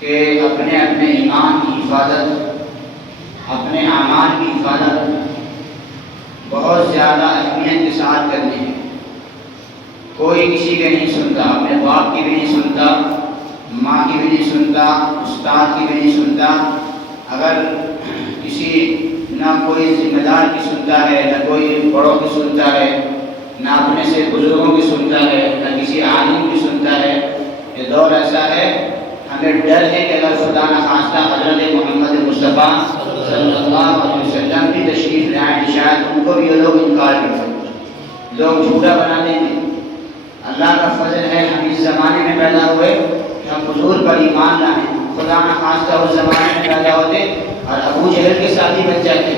کہ اپنے ایمان کی حفاظت، اپنے اعمال کی حفاظت بہت زیادہ اہمیت کے ساتھ کرنی ہے۔ کوئی کسی کے نہیں سنتا، اپنے باپ کی بھی نہیں سنتا، ماں کی بھی نہیں سنتا، استاد کی بھی نہیں سنتا۔ اگر کسی نہ کوئی ذمہ دار کی سنتا ہے، نہ کوئی بڑوں کی سنتا ہے، نہ اپنے سے بزرگوں کی سنتا ہے، نہ کسی عالم کی سنتا ہے۔ یہ دور ایسا ہے، ہمیں ڈر ہے کہ اگر خدا نخواستہ حضرت محمد مصطفیٰ صلی اللہ علیہ وسلم کی تشریف لائیں تو شاید ان کو بھی یہ لوگ انکار کر سکتے، لوگ جھوٹا بنا دیں گے۔ اللہ کا فضل ہے ہم اس زمانے میں پیدا ہوئے کہ ہم حضور پر ایمان لائیں۔ خدا نخواستہ اس زمانے میں پیدا ہوتے اور ابو جہل کے ساتھی بن جاتے،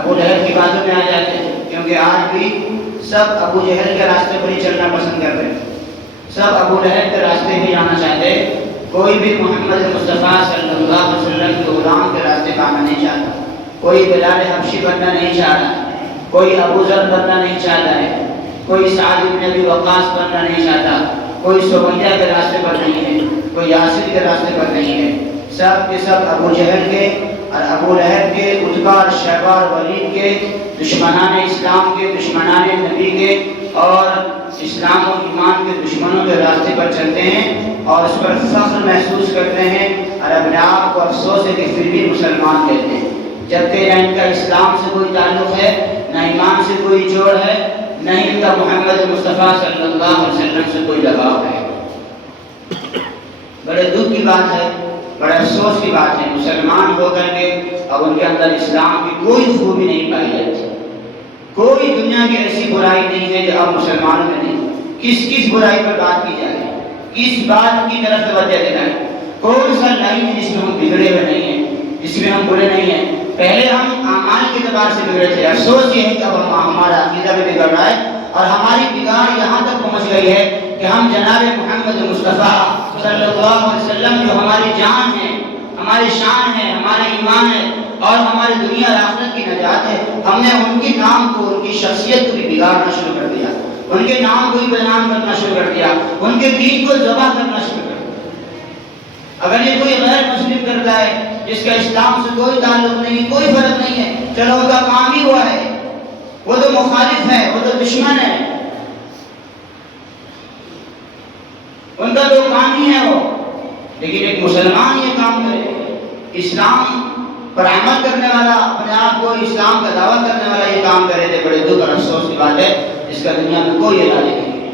ابو لہب کی باتوں میں آ جاتے، کیونکہ آج بھی سب ابو جہل کے راستے پر ہی چلنا پسند کرتے ہیں، سب ابو لہب کے راستے میں جانا چاہتے۔ کوئی بھی محمد مصطفیٰ صلی اللہ علیہ وسلم کے غلام کے راستے پہ آنا نہیں چاہتا، کوئی بلال حبشی بننا نہیں چاہتا، کوئی ابو ذر بننا نہیں چاہتا ہے، کوئی سعد بن ابی وقاص بننا نہیں چاہتا، کوئی سمیہ کے راستے پر نہیں ہے، کوئی یاسر کے راستے پر نہیں ہے۔ سب کے سب ابو جہل کے اور ابو لہب کے، عتبہ اور شیبہ اور ولید کے، دشمنان اسلام کے، دشمنان نبی کے اور اسلام و ایمان کے دشمنوں کے راستے پر چلتے ہیں اور اس پر فخر محسوس کرتے ہیں اور اپنے آپ کو افسوس ہے کہ پھر بھی مسلمان کہتے ہیں، جبکہ نہ ان کا اسلام سے کوئی تعلق ہے، نہ ایمان سے کوئی جوڑ ہے، نہ ان کا محمد مصطفیٰ صلی اللہ علیہ وسلم سے کوئی لگاؤ ہے۔ بڑے دکھ کی بات ہے، بڑے افسوس کی بات ہے، مسلمان ہو کر کے اب ان کے اندر اسلام کی کوئی خوبی نہیں پائی جاتی۔ کوئی دنیا کی ایسی برائی نہیں ہے جو اب مسلمانوں میں نہیں۔ کس برائی پر بات کی جائے، کس بات کی طرف توجہ دینا ہے؟ کون سا لائن ہے جس میں ہم بگڑے ہوئے نہیں ہیں، جس میں ہم برے نہیں ہیں؟ پہلے ہم اعمال کے اعتبار سے بگڑے تھے، افسوس یہ ہے کہ اب ہمارا عقیدہ بھی بگڑ رہا ہے اور ہماری بگاڑ یہاں تک پہنچ گئی ہے کہ ہم جناب محمد مصطفیٰ صلی اللہ علیہ وسلم جو ہماری جان ہے، ہماری شان ہے، ہمارا ایمان ہے اور ہماری دنیا اور آخرت کی نجات ہے، ہم نے ان کے نام کو، ان کی شخصیت کو بھی بگاڑنا شروع کر دیا، ان کے نام کو بھی بدنام کرنا شروع کر دیا، ان کے دین کو ذبح کرنا شروع کر دیا۔ اگر یہ کوئی غیر مسلم کرتا ہے جس کا اسلام سے کوئی تعلق نہیں، کوئی فرق نہیں ہے، چلو ان کا کام ہی ہوا ہے، وہ تو مخالف ہے، وہ تو دشمن ہے، ان کا تو کام ہی ہے وہ۔ لیکن ایک مسلمان یہ کام کرے، اسلام پر عمل کرنے والا، اپنے آپ کو اسلام کا دعویٰ کرنے والا یہ کام کرے تھے، بڑے دکھ اور افسوس کی بات ہے، اس کا دنیا میں کوئی علاج نہیں ہے۔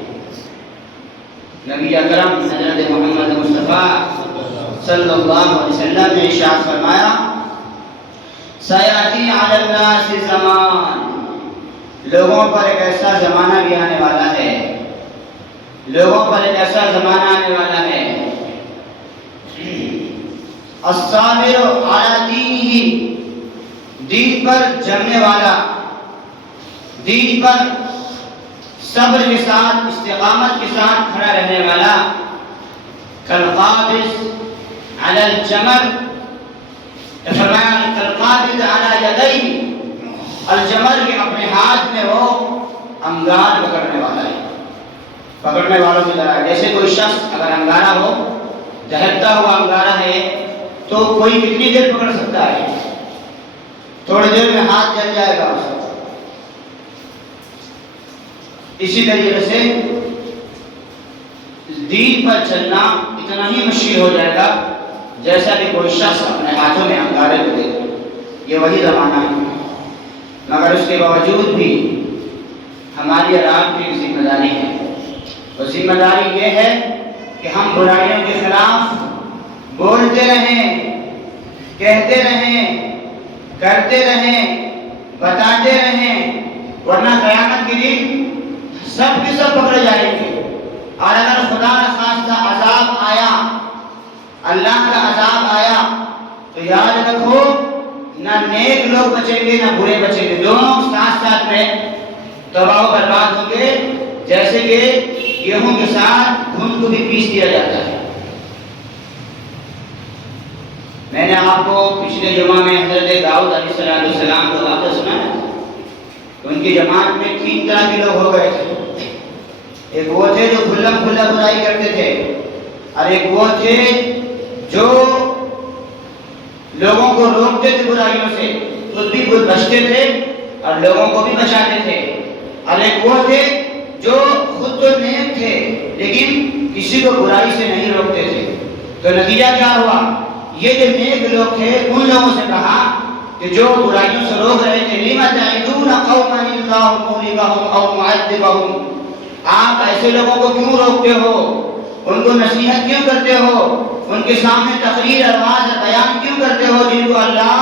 نبی اکرم حضرت محمد مصطفیٰ صلی اللہ علیہ وسلم نے ارشاد فرمایا، سیاتی علی الناس زمان، لوگوں پر ایک ایسا زمانہ بھی آنے والا ہے، لوگوں پر ایک ایسا زمانہ آنے والا ہے، الصابر علی دینہ، دین پر جمنے والا، دین پر صبر کے ساتھ، استقامت کے ساتھ کھڑا رہنے والا، کالقابض علی الجمر، فرمایا کالقابض علی یدیہ، الجمر کے اپنے ہاتھ میں وہ انگار پکڑنے والا ہے، پکڑنے والوں کی طرح۔ جیسے کوئی شخص اگر انگارہ ہو، دہتا ہوا انگارہ ہے، تو کوئی کتنی دیر پکڑ سکتا ہے؟ تھوڑی دیر میں ہاتھ جل جائے گا اس کا۔ اسی طریقے سے دین پر چلنا اتنا ہی مشکل ہو جائے گا جیسا کہ کوئی شخص اپنے ہاتھوں میں انگارے کو دے۔ یہ وہی زمانہ ہے، مگر اس کے باوجود بھی ہماری اور آپ کی ذمہ داری ہے۔ اور ذمہ داری یہ ہے کہ ہم برائیوں کے خلاف بولتے رہیں، کہتے رہیں، کرتے رہیں، بتاتے رہیں، ورنہ قیامت کے دن سب کے سب پکڑے جائیں گے۔ اور اگر خدا نخواستہ عذاب آیا، اللہ کا عذاب آیا، تو یاد رکھو نہ نیک لوگ بچیں گے نہ برے بچیں گے، دونوں ساتھ ساتھ میں تباہ و برباد ہوں گے، جیسے کہ گیہوں کے ساتھ گھن کو بھی پیس دیا جاتا ہے۔ میں نے آپ کو پچھلے جمعہ میں حضرت داؤد علیہ السلام کو واقعہ سنایا، ان کی جماعت میں 3 طرح کے لوگ ہو گئے تھے۔ ایک وہ تھے جو کھلا برائی کرتے تھے، اور ایک وہ تھے جو روکتے تھے برائیوں سے، خود بھی خود بچتے تھے اور لوگوں کو بھی بچاتے تھے۔ اور ایک وہ تھے جو خود تو نیک تھے لیکن کسی کو برائی سے نہیں روکتے تھے۔ تو نتیجہ کیا ہوا؟ یہ جو نیک لوگ تھے ان لوگوں سے کہا کہ جو برائیوں سے روک رہے تھے، لِمَ تَعِظُونَ قَوْمًا اللَّهُ مُهْلِكُهُمْ أَوْ مُعَذِّبُهُمْ، آپ ایسے لوگوں کو کیوں روکتے ہو، ان کو نصیحت کیوں کرتے ہو، ان کے سامنے تقریر اور واعظ اور بیان کیوں کرتے ہو جن کو اللہ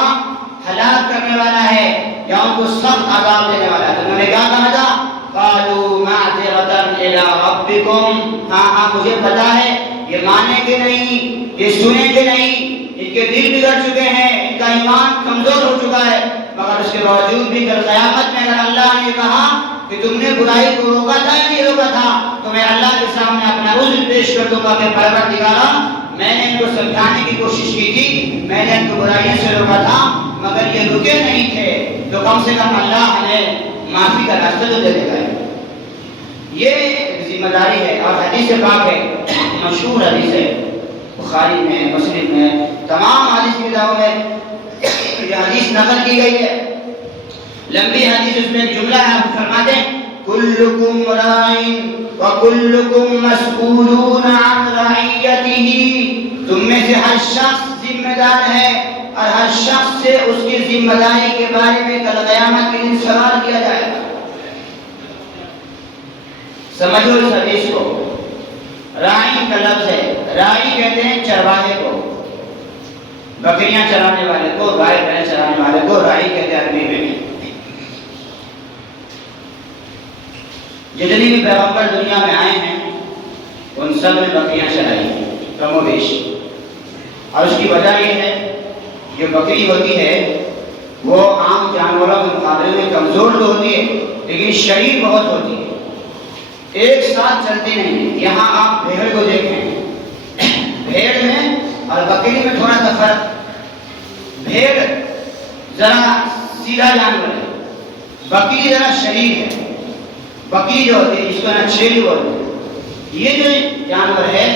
ہلاک کرنے والا ہے یا ان کو سخت عذاب دینے والا ہے؟ تو انہوں نے کیا کہا تھا؟ قَالُوا مَعْذِرَةً إِلَىٰ رَبِّكُمْ، ہاں مجھے پتا ہے یہ مانیں گے نہیں، یہ سنیں گے نہیں، ان کے دل بگڑ چکے ہیں، ان کا ایمان کمزور ہو چکا ہے، مگر اس کے باوجود بھی کل قیامت میں اگر اللہ نے کہا کہ تم نے برائی کو روکا تھا یا نہیں روکا تھا، تو میں اللہ کے سامنے اپنا عذر پیش کر دوں گا کہ پروردگارا، میں نے ان کو سمجھانے کی کوشش کی تھی، میں نے ان کو برائیوں سے روکا تھا مگر یہ رکے نہیں تھے، تو کم سے کم اللہ ہمیں معافی کا راستہ تو دے دے گا۔ یہ ذمہ داری ہے اور حدیث پاک ہے، مشہور حدیث ہے، بخاری میں، مسلم میں، تمام حدیث کتابوں میں یہ حدیث نقل کی گئی ہے، لمبی حدیث، اس میں ایک جملہ ہے، آپ فرماتے ہیں کلکم راعٍ وکلکم مسئولون عن رعیتہ، تم میں سے ہر شخص ذمہ دار ہے اور ہر شخص سے اس کی ذمہ داری کے بارے میں کل قیامت کے دن سوال کیا جائے گا۔ سمجھو اس حدیث کو، راعی کا لفظ ہے، راعی کہتے ہیں چرواہے کو، بکریاں چرانے والے کو، گائے بھینس چرانے والے کو راعی کہتے ہیں عربی میں۔ جتنی بھی پیغمبر دنیا میں آئے ہیں ان سب نے بکریاں چرائی ہیں کم و بیش، اور اس کی وجہ یہ ہے جو بکری ہوتی ہے وہ عام جانوروں کے مقابلے میں کمزور تو ہوتی ہے لیکن شریر بہت ہوتی ہے، ایک ساتھ چلتی نہیں ہے۔ یہاں آپ بھیڑ کو دیکھیں، بھیڑ میں اور بکری میں تھوڑا سا فرق، بھیڑ ذرا سیدھا جانور ہے، بکری ذرا شریر ہے، بکری جو ہوتی ہے جس کو چھیلی بولتے ہیں، یہ جو جانور ہے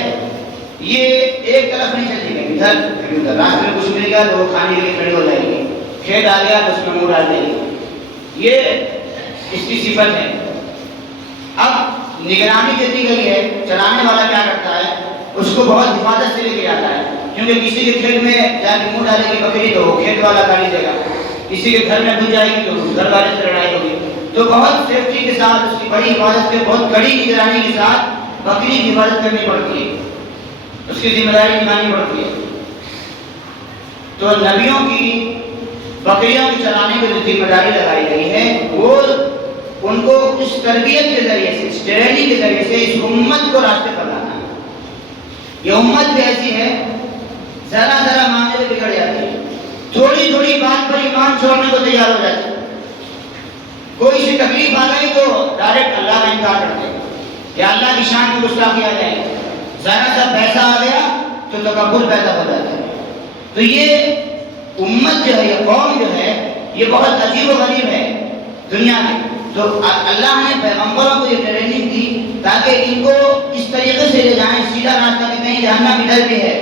یہ ایک طرف نہیں چلتی گئی، ادھر کبھی ادھر، راستے میں کچھ مل گیا تو وہ کھانے کے لیے کھڑی ہو جائے گی، کھیت آ گیا تو اس میں منہ ڈال دے گی، یہ اس کی صفت ہے۔ اب نگرانی جو دی گئی ہے، چلانے والا کیا کرتا ہے، اس کو بہت حفاظت سے لے کے جاتا ہے، کیونکہ کسی کے کھیت میں جا کے منہ ڈالے گی بکری تو وہ کھیت والا گالی دے گا، کسی کے گھر میں گھس جائے گی تو گھر والے سے لڑائی ہوگی، تو بہت سیفٹی کے ساتھ، اس کی بڑی حفاظت کے، بہت کڑی نگرانی کے ساتھ بکری کی حفاظت کرنی پڑتی ہے، اس کی ذمہ داری نبھانی پڑتی ہے۔ تو نبیوں کی بکریوں کی چلانے کی جو ذمہ داری لگائی گئی ہے وہ ان کو اس تربیت کے ذریعے سے، اس ٹریننگ کے ذریعے سے اس امت کو راستے پر لانا ہے۔ یہ امت بھی ایسی ہے، ذرا ذرا معاملے میں بگڑ جاتی ہے، تھوڑی تھوڑی بات پر ایمان چھوڑنے کو تیار ہو جاتی ہے، کوئی سی تکلیف آ گئی تو ڈائریکٹ اللہ کا انکار کرتے ہیں یا اللہ کی شان کو گستاخی آ جائے گی، ذرا سا پیسہ آ گیا تو تکبر پیدا ہو جاتا ہے۔ تو یہ امت جو ہے، یہ قوم جو ہے، یہ بہت عجیب و غریب ہے دنیا میں، تو اللہ نے پیغمبروں کو یہ ٹریننگ دی تاکہ ان کو اس طریقے سے لے جائیں سیدھا راستہ، کہ کہیں جہنم ادھر بھی ہے،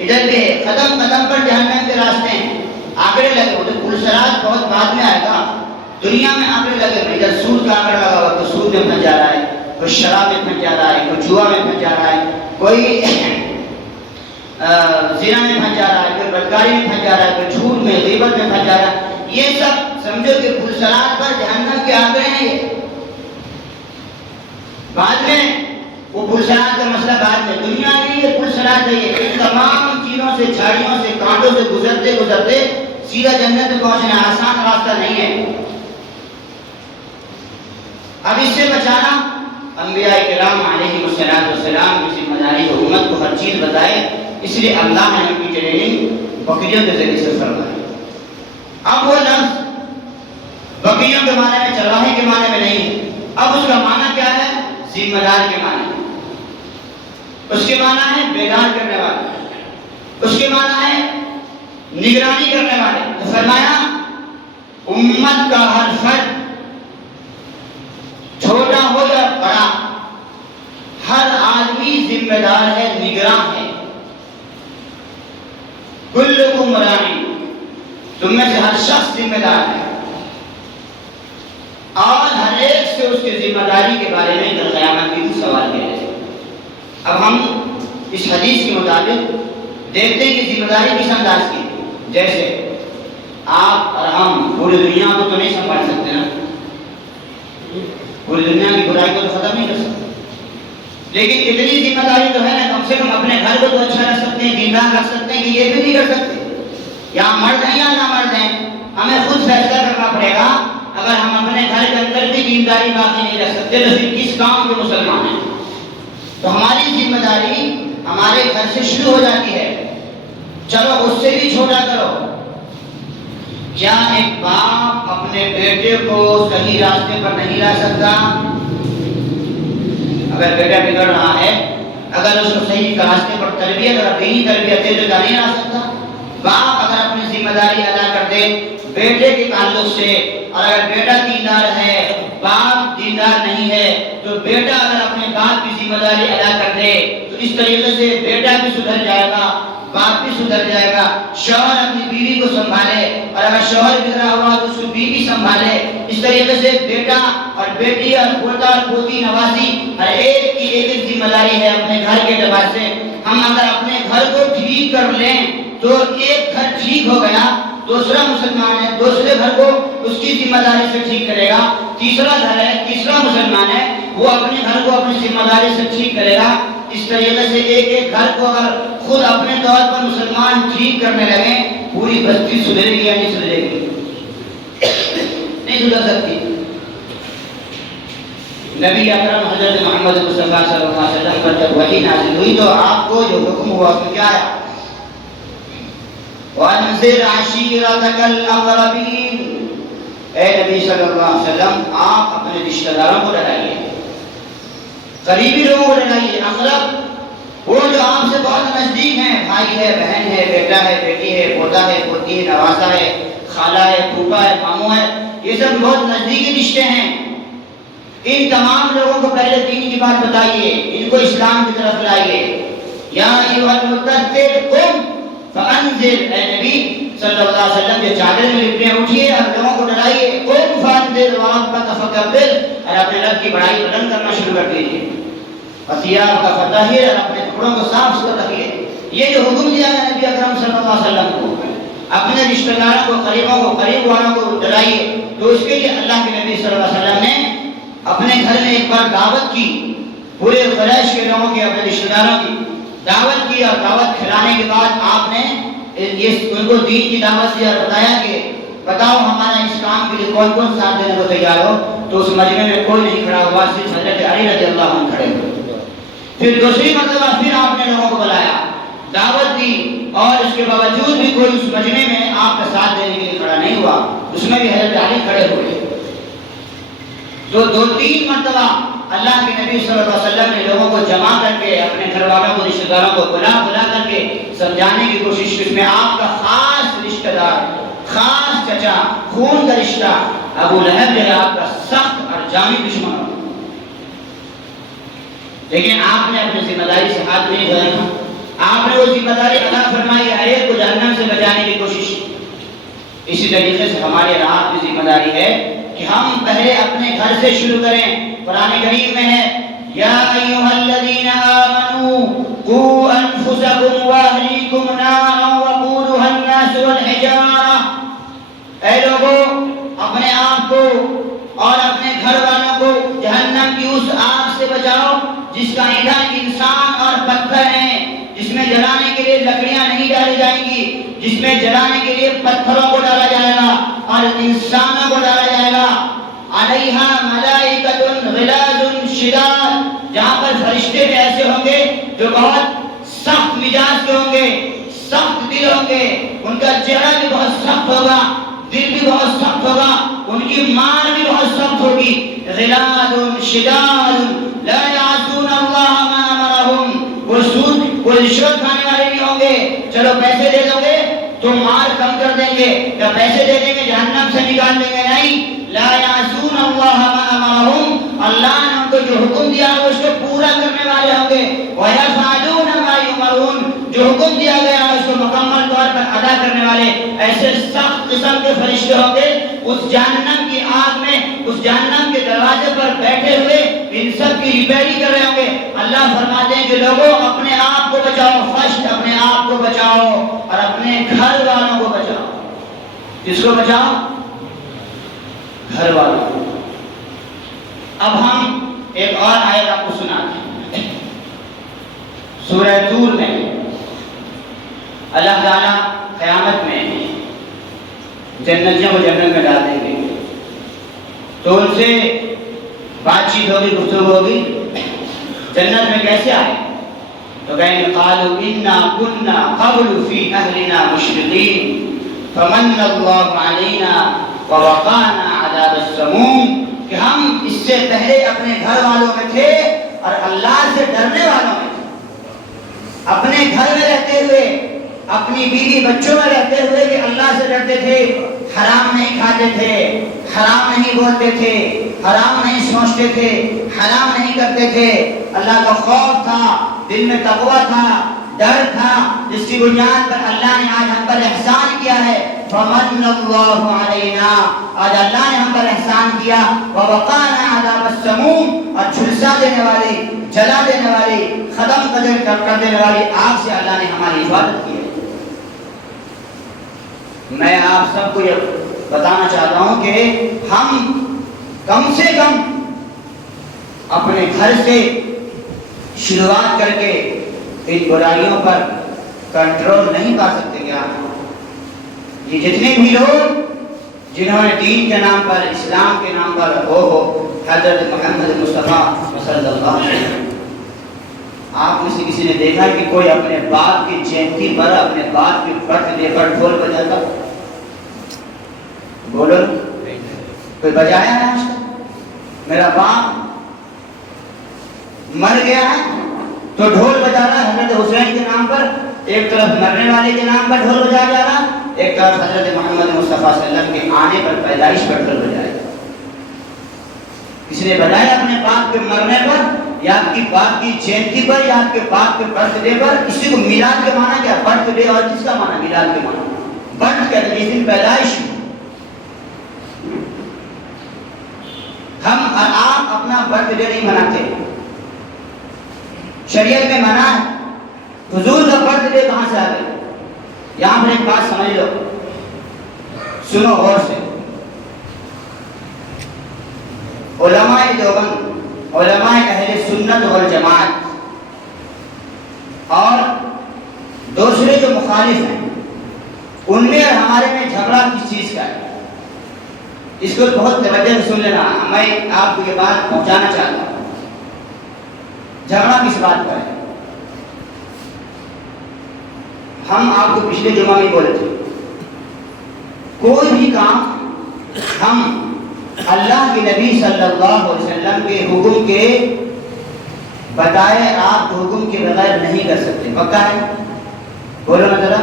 ادھر بھی ہے، قدم قدم پر جہنم کے راستے ہیں، آنکڑے لگے ہوئے، پلسرات بہت بعد میں آئے گا، دنیا میں آنکڑے لگے ہوئے، ادھر سود کا آنکڑا لگا ہوا، کوئی سود میں پھنس جا رہا ہے، کوئی شراب میں پھنس جا رہا ہے، کوئی جوا میں پھنس جا رہا ہے، کوئی زنا میں پھنس جا رہا ہے، کوئی بدکاری میں پھنس جا رہا ہے، کوئی جھوٹ میں، غیبت میں پھنس جا رہا ہے، یہ سب سمجھو کہ پلسرات پر جہنم کے آنکڑے ہیں۔ یہ بعد میں وہ پلسرات کا مسئلہ بعد میں، دنیا کی یہ پلسرات ہے، یہ تمام چیزوں سے، جھاڑیوں سے، کانٹوں سے گزرتے گزرتے سیدھا جنت میں پہنچنا آسان راستہ نہیں ہے۔ اب اس سے بچانا انبیاء کرام علیہ السلام کی ذمہ داری، حکومت کو ہر چیز بتائے، اس لیے اللہ نے ان کی ٹریننگ بکریوں کے ذریعے سے فرمائی۔ اب وہ لفظ بکریوں کے معنی میں، چرواہے کے معنی میں نہیں، اب اس کا معنی کیا ہے؟ ذمہ دار کے معنی، اس کے معنی ہے بیدار کرنے والے، اس کے معنی ہے نگرانی کرنے والے۔ تو فرمایا امت کا ہر فرد، چھوٹا ہو یا بڑا، ہر آدمی ذمہ دار ہے، نگراں ہے۔ کلکم راعٍ، تم میں سے ہر شخص ذمہ دار ہے اور ہر ایک سے اس کی ذمہ داری کے بارے میں کل قیامت کے دن سوال کیا جائے گا۔ اب ہم اس حدیث کے مطابق دیکھتے ہیں کہ ذمہ داری کس انداز کی ہے۔ جیسے آپ اور ہم پوری دنیا کو تو نہیں سنبھال سکتے نا، پوری دنیا کی برائی کو تو ختم نہیں کر سکتے، لیکن اتنی ذمہ داری تو ہے نا، کم سے کم اپنے گھر کو تو اچھا رکھ سکتے ہیں، دیندار رکھ سکتے ہیں، کہ یہ بھی نہیں کر سکتے۔ یا مرد ہیں یا نہ مرد ہیں، ہمیں خود فیصلہ کرنا پڑے گا۔ اگر ہم اپنے گھر کے اندر بھی دینداری باقی نہیں رکھ سکتے تو پھر کس کام کے مسلمان ہیں؟ تو ہماری ذمہ داری ہمارے گھر سے شروع ہو جاتی ہے۔ چلو اس سے بھی چھوٹا کرو، کیا ایک باپ اپنے بیٹے کو صحیح راستے پر نہیں لا سکتا؟ اگر بیٹا بگڑ رہا ہے، اگر اس کو صحیح راستے پر تربیت اور دینی تربیت دے تو کیا نہیں لا سکتا؟ باپ اگر اپنی ذمہ داری ادا کر دے بیٹے کے تعلق سے، اور اگر بیٹا دیندار ہے باپ دیندار نہیں ہے، تو بیٹا اگر اپنے باپ کی ذمہ داری ادا کر دے تو اس طریقے سے بیٹا بھی سدھر جائے گا، باپ بھی سدھر جائے گا۔ شوہر اپنی بیوی کو سنبھالے، اور اگر شوہر بگڑا ہوا تو اس کو بیوی سنبھالے۔ اس طریقے سے بیٹا اور بیٹی اور پوتا اور پوتی نوازی ہر ایک کی ایک ایک ذمہ داری ہے اپنے گھر کے اعتبار سے۔ ہم اگر اپنے گھر کو ٹھیک کر لیں تو ایک گھر ٹھیک ہو گیا، دوسرا مسلمان ہے دوسرے گھر کو اس کی ذمہ داری سے ٹھیک کرے گا، تیسرا گھر ہے تیسرا مسلمان ہے وہ اپنے گھر کو اپنی ذمہ داری سے ٹھیک کرے گا۔ اس طریقے سے ایک ایک گھر کو اگر خود اپنے طور پر مسلمان ٹھیک کرنے لگے، پوری بستی سدھرے گی یا نہیں سدھرے گی؟ نہیں سدھر سکتی۔ نبی اکرم حضرت محمد مصطفیٰ صلی اللہ علیہ وسلم پر جب وحی نازل ہوئی تو آپ کو جو حکم ہوا اس میں کیا ہے؟ وَأَنذِرْ عَشِيرَتَكَ الْأَقْرَبِينَ، اے نبی صلی اللہ علیہ وسلم آپ اپنے رشتہ داروں کو ڈرائیے، قریبی لوگوں کو ڈرائیے۔ اقرب وہ جو آپ سے بہت نزدیک ہیں، بھائی ہے بہن ہے بیٹا ہے بیٹی ہے پوتا ہے پوتی ہے نواسا ہے خالہ ہے پھوپھا ہے ماموں ہے، یہ سب بہت نزدیکی رشتے ہیں۔ ان تمام لوگوں کو پہلے دین کی بات بتائیے، ان کو اسلام کی طرف لائیے۔ یا ایھا المدثر قم فانذر، اے نبی صلی اللہ علیہ وسلم جو چادر میں لپٹے اٹھیے اور لوگوں کو ڈرائیے۔ قم فانذر وربک فکبر، اور اپنے رب کی بڑائی بلند کرنا شروع کر دیجیے۔ وثیابک فطہر، اور اپنے کپڑوں کو صاف ستھرا رکھیے۔ یہ جو حکم دیا ہے نبی اکرم صلی اللہ علیہ وسلم کو، اپنے رشتہ داروں کو قریبوں کو قریب والوں کو ڈرائیے، تو اس کے لیے اللہ کے نبی صلی اللہ علیہ وسلم نے اپنے گھر میں ایک بار دعوت کی، پورے قریش کے لوگوں کی اپنے رشتہ داروں کی دعوت کی، اور دعوت کھلانے کے بعد آپ نے ان کو دین کی دعوت دی اور بتایا کہ بتاؤ ہمارا اس کام کے لیے کون کون ساتھ دینے کو تیار ہو؟ تو اس مجمع میں کوئی نہیں کھڑا ہوا، صرف حضرت علی رضی اللہ عنہ کھڑے ہوئے۔ پھر دوسری مرتبہ پھر آپ نے لوگوں کو بلایا، دعوت دی، اور اس کے باوجود بھی کوئی اس مجمع میں آپ کا ساتھ دینے کے لیے کھڑا نہیں ہوا، اس میں بھی حضرت علی کھڑے ہوئے۔ تو دو تین مرتبہ اللہ کے نبی صلی اللہ علیہ وسلم نے لوگوں کو جمع کر کے اپنے گھر والوں کو رشتہ داروں کو بلا کر کے سمجھانے کی کوشش کی۔ اس میں آپ کا خاص رشتہ دار، خاص چچا، خون کا رشتہ ابو لہب جو ہے آپ کا سخت اور جامع دشمن ہو، لیکن آپ نے اپنی ذمہ داری سے ہاتھ نہیں دھویا، آپ نے وہ ذمہ داری ادا فرمائی، ہر ایک کو جہنم سے بچانے کی کوشش۔ اسی طریقے سے ہمارے رات کی ذمہ داری ہے کہ ہم پہلے اپنے گھر سے شروع کریں۔ قرآن کریم میں ہے یا ایھا الذین آمنوا قوا انفسکم واہلیکم نارا وقودها الناس والحجارہ، اے لوگوں اپنے آپ کو اور اپنے گھر والوں کو جہنم کی اس آگ سے بچاؤ جس کا ایندھن انسان اور پتھر ہیں، جس میں جلانے کے لیے لکڑیاں نہیں ڈالی جائیں گی، جس میں جلانے کے لیے پتھروں کو ڈالا جائے گا اور انسانوں کو ڈالا جائے گا۔ علیہا ملائکۃ غلاظ شداد، جہاں پر فرشتے بھی ایسے ہوں گے جو بہت سخت مزاج کے ہوں گے، سخت دل ہوں گے، ان کا چہرہ بھی بہت سخت ہوگا، دل بھی بہت سخت ہوگا، ان کی مار بھی بہت سخت ہوگی۔ غلاظ شداد لا یعصون اللہ ما امرہم، وہ سود وہ رشوت کھانے والے نہیں ہوں گے، چلو پیسے دے دو گے تو مار کم کر دیں گے، یا پیسے دے دیں گے جہنم سے نکال دیں گے، نہیں، لا یعصون اللہ ما امرہم، اللہ نے ان کو جو حکم دیا ہے اس کو پورا کرنے والے ہوں گے۔ وَيَفْعَلُونَ مَا يُؤْمَرُونَ، جو حکم دیا گیا ہے اس کو مکمل طور برابر ادا کرنے والے ایسے سخت قسم کے فرشتے ہوں گے اس جہنم کی آگ میں، اس جہنم کے دروازے پر بیٹھے ہوئے ان سب کی ریپیئرنگ کر رہے ہوں گے۔ اللہ فرماتے ہیں کہ لوگوں اپنے آپ کو بچاؤ، فرسٹ اپنے آپ کو بچاؤ اور اپنے گھر والوں کو بچاؤ۔ کس کو بچاؤ؟ گھر والوں کو۔ اب ہم ایک اور آیت آپ کو سناتے ہیں سورہ طور میں۔ اللہ تعالیٰ قیامت میں جنتیوں کو جنت میں ڈال دیں گے تو ان سے بات چیت ہوگی، گفتگو ہوگی، جنت میں کیسے آئے؟ تو کہیں گے قالوا انا كنا قبل في اهلنا مشفقين فمن الله علينا ووقانا عذاب السموم، کہ ہم اس سے پہلے اپنے گھر والوں میں تھے اور اللہ سے ڈرنے والوں میں تھے، اپنے گھر میں رہتے ہوئے، اپنی بیوی بچوں میں رہتے ہوئے کہ اللہ سے ڈرتے تھے، حرام نہیں کھاتے تھے، حرام نہیں بولتے تھے، حرام نہیں سوچتے تھے، حرام نہیں کرتے تھے، اللہ کا خوف تھا، دل میں تقوی تھا، ڈر تھا، جس کی بنیاد پر اللہ نے آج ہم پر احسان کیا ہے۔ فمن اللہ علینا، آج اللہ نے ہم پر احسان کیا، ووقانا عذاب السموم، اور جھلسا دینے والی، جلا دینے والی، ختم کر دینے والی آگ سے اللہ نے ہماری حفاظت کی ہے۔ میں آپ سب کو یہ بتانا چاہتا ہوں کہ ہم کم سے کم اپنے گھر سے شروعات کر کے ان برائیوں پر کنٹرول نہیں پا سکتے کیا؟ یہ جتنے بھی لوگ جنہوں نے دین کے نام پر، اسلام کے نام پر حضرت محمد مصطفیٰ صلی اللہ علیہ وسلم، آپ میں سے کسی نے دیکھا کہ کوئی اپنے باپ کی جینتی پر، اپنے باپ کی برتھ ڈے پر ڈھول بجاتا؟ بولو، کوئی بجایا ہے آج تک؟ میرا باپ مر گیا ہے تو ڈھول بجا رہا ہے حضرت حسین کے نام پر، ایک طرف مرنے والے کے نام پر ڈھول بجایا جا رہا، ایک طرف حضرت محمد مصطفیٰ صلی اللہ علیہ وسلم کے آنے پر، پیدائش پر ڈھول بجایا۔ کسی نے بتایا اپنے باپ کے مرنے پر یا آپ کی باپ کی جینتی پر یا آپ کے باپ کے برتھ ڈے پر؟ اسی کو میلاد کے معنی کیا؟ برتھ ڈے، اور کس کا معنی میلاد کے معنی؟ برتھ کہتے ہیں جس دن پیدائش۔ ہم اور آپ اپنا برتھ ڈے نہیں مناتے، شریعت میں منع ہے۔ حضور کا برتھ ڈے کہاں سے آ گیا؟ یہاں پر ایک بات سمجھ لو، سنو غور سے۔ علماء دیوبند، علماء اہل سنت والجماعت اور دوسرے جو مخالف ہیں، ان میں اور ہمارے میں جھگڑا کس چیز کا ہے؟ اس کو بہت توجہ سے سن لینا، میں آپ کو یہ بات پہنچانا چاہتا ہوں۔ جھگڑا کس بات پر ہے؟ ہم آپ کو پچھلے جمعہ میں بولے تھے، کوئی بھی کام ہم اللہ کے نبی صلی اللہ علیہ وسلم کے حکم کے بتائے آپ حکم کے بغیر نہیں کر سکتے، پکا ہے؟ بولو نا ذرا۔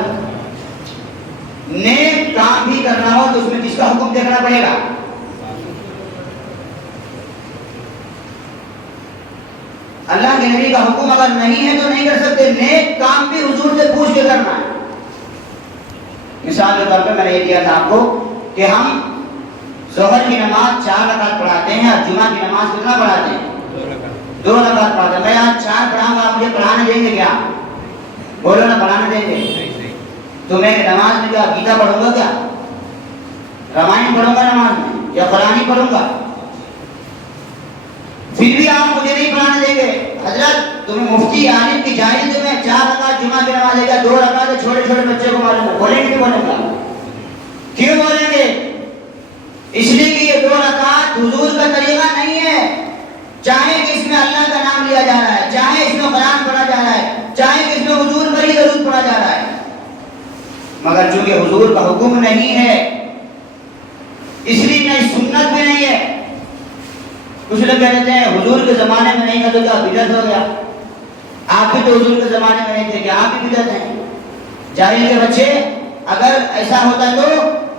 نیک کام بھی کرنا ہو تو اس میں کس کا حکم دیکھنا پڑے گا؟ اللہ کے نبی کا حکم اگر نہیں ہے تو نہیں کر سکتے۔ نیک کام بھی حضور سے پوچھ کے کرنا ہے۔ مثال کے طور پہ میں نے یہ دیا تھا آپ کو کہ ہم ظہر کی نماز 4 رکعت پڑھاتے ہیں اور جمعہ کی نماز کتنا پڑھاتے ہیں؟ 2 رکعت پڑھاتے ہیں۔ میں آج 4 پڑھاؤں گا، آپ مجھے پڑھانے دیں گے کیا؟ بولو نا، پڑھانے دیں گے؟ تو میں نماز میں کیا گیتا پڑھوں گا، کیا رامائن پڑھوں گا نماز میں، یا قرآن پڑھوں گا؟ پھر بھی آپ مجھے نہیں پڑھانے دیں گے۔ حضرت تمہیں مفتی عالم کی جاہل تمہیں 4 رکعت جمعہ کی نماز دے گا، 2 رکعت چھوٹے چھوٹے بچے کو معلوم ہے، بولیں گے بولیں گا؟ کیوں بولیں گے؟ اس لیے کہ یہ 2 رکعت حضور کا طریقہ نہیں ہے۔ چاہے کہ اس میں اللہ کا نام لیا جا رہا ہے، چاہے اس میں قرآن پڑھا جا رہا ہے، چاہے کہ اس میں حضور پر ہی درود پڑھا جا رہا ہے، مگر چونکہ حضور کا حکم نہیں ہے اس لیے نہیں، سنت میں نہیں ہے۔ کچھ لوگ کہتے ہیں حضور کے زمانے میں نہیں تھا تو کیا بدعت ہو گیا؟ آپ بھی تو حضور کے زمانے میں نہیں تھے، کیا آپ بھی بدعت ہیں؟ جاہل کے بچے، اگر ایسا ہوتا تو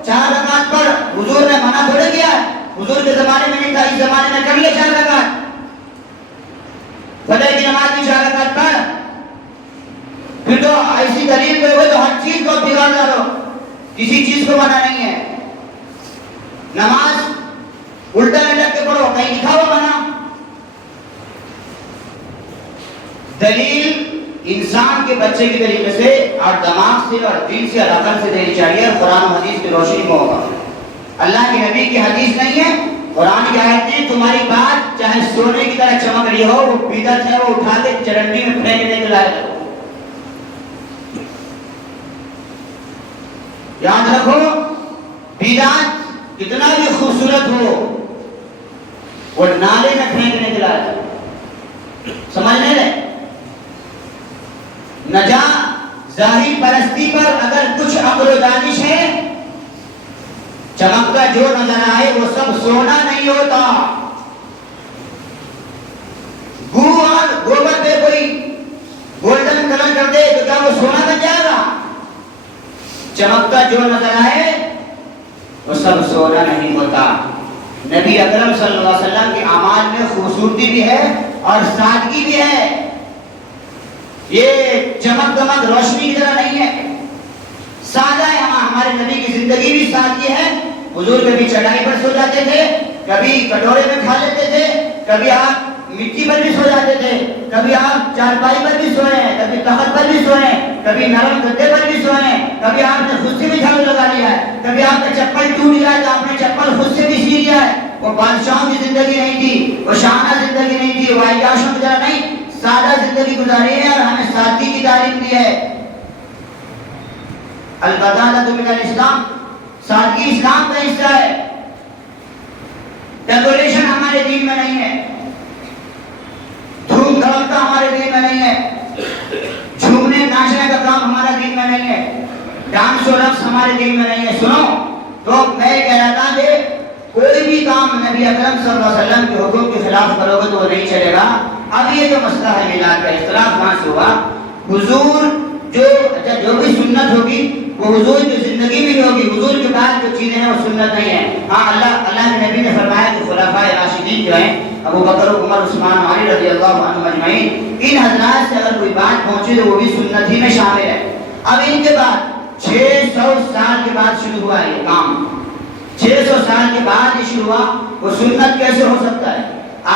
4 رکعت پر حضور نے منع تھوڑے کیا ہے؟ حضور کے زمانے میں نہیں تھا، اس زمانے میں کر لیا 4 رکعت۔ فجر کی نماز کی 4 رکعت پر پھر تو ایسی دلیل پہ ہوئے تو ہر چیز کو بگاڑ ڈالو۔ بچے کی طریقے سے اور دماغ سے اور دل سے اور عقل سے دینی چاہیے. قرآن و حدیث کی روشنی میں ہوگا. اللہ کے نبی کی حدیث نہیں ہے, قرآن کی آیتیں. تمہاری بات چاہے سونے کی طرح چمک رہی ہو, وہ بدعت ہے, وہ اٹھا کے چرنڈی میں پھینکنے کے لائق ہے. یاد رکھو, بدعت کتنا بھی خوبصورت ہو وہ نالے میں پھینکنے کے لائق ہے. سمجھ نہیں رہے؟ نجا ظاہر پرستی پر اگر کچھ عقل و دانش ہے, چمکتا جو نظر آئے وہ سب سونا نہیں ہوتا. گو اور گوبر پہ کوئی گولڈن کلر کر دے تو کیا وہ سونا بن جائے گا؟ چمکتا جو نظر آئے وہ سب سونا نہیں ہوتا. نبی اکرم صلی اللہ علیہ وسلم کے اعمال میں خوبصورتی بھی ہے اور سادگی بھی ہے. یہ چمک دمک روشنی کی طرح نہیں ہے, سادہ ہے. ہمارے نبی کی زندگی بھی سادگی ہے. حضور کبھی چٹائی پر سو جاتے تھے, کبھی کٹورے میں کھا لیتے تھے, کبھی آپ مٹی پر بھی سو جاتے تھے, کبھی آپ چارپائی پر بھی سوئے ہیں, کبھی تخت پر بھی سوئے ہیں, کبھی نرم گدے پر بھی سوئے ہیں, کبھی آپ نے خود سے بھی جھاڑو لگا لیا ہے, کبھی آپ کا چپل ٹوٹ گیا تو آپ نے چپل خود سے بھی سی لیا ہے. وہ بادشاہوں کی زندگی نہیں تھی, وہ شاہانہ زندگی نہیں تھی, وہ عیاشوں کی طرح نہیں, سادہ زندگی گزاری ہے اور ہمیں سادگی کی تعلیم دی ہے. البدالۃ من الاسلام, سادگی اسلام کا حصہ ہے. ڈیکوریشن ہمارے دین میں نہیں ہے, دھوم دھڑکا ہمارے دین میں نہیں ہے, جھومنے ناچنے کا کام ہمارا دین میں نہیں ہے, ڈانس و رقص ہمارے دین میں نہیں ہے. سنو تو میں کہہ رہا تھا کہ کوئی بھی کام نبی اکرم صلی اللہ علیہ وسلم کے حکم کے خلاف کرو گے تو وہ نہیں چلے گا. اب یہ جو مسئلہ ہے میلاد کا, اختلاف کہاں سے ہوا؟ حضور جو بھی سنت ہوگی وہ حضور کی زندگی میں ہوگی. حضور کے بعد جو چیزیں ہیں وہ سنت نہیں ہیں. ہاں اللہ کے نبی نے فرمایا کہ خلفائے راشدین جو ہیں ابو بکر, عمر, عثمان, علی رضی اللہ عنہم اجمعین, ان حضرات سے اگر کوئی بات پہنچے تو وہ بھی سنت ہی میں شامل ہے. اب ان کے بعد 600 سال کے بعد شروع ہوا ہے یہ کام. 600 سال کے بعد یہ شروع ہوا, وہ سنت کیسے ہو سکتا ہے؟